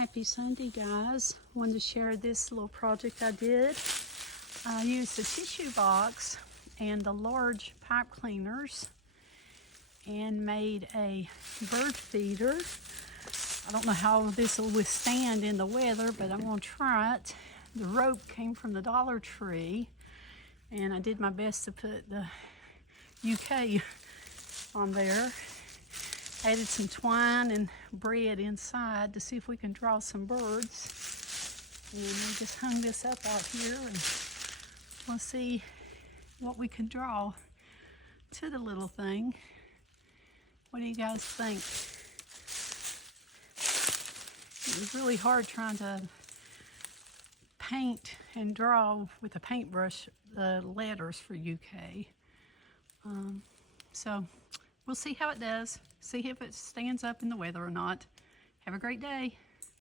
Happy Sunday, guys. Wanted to share this little project I did. I used the tissue box and the large pipe cleaners and made a bird feeder. I don't know how this will withstand in the weather, but I'm going to try it. The rope came from the Dollar Tree, and I did my best to put the UK on there. Added some twine and bread inside to see if we can draw some birds. And we just hung this up out here, and we'll see what we can draw to the little thing. What do you guys think? It was really hard trying to paint and draw with a paintbrush the letters for UK. So we'll see how it does. See if it stands up in the weather or not. Have a great day.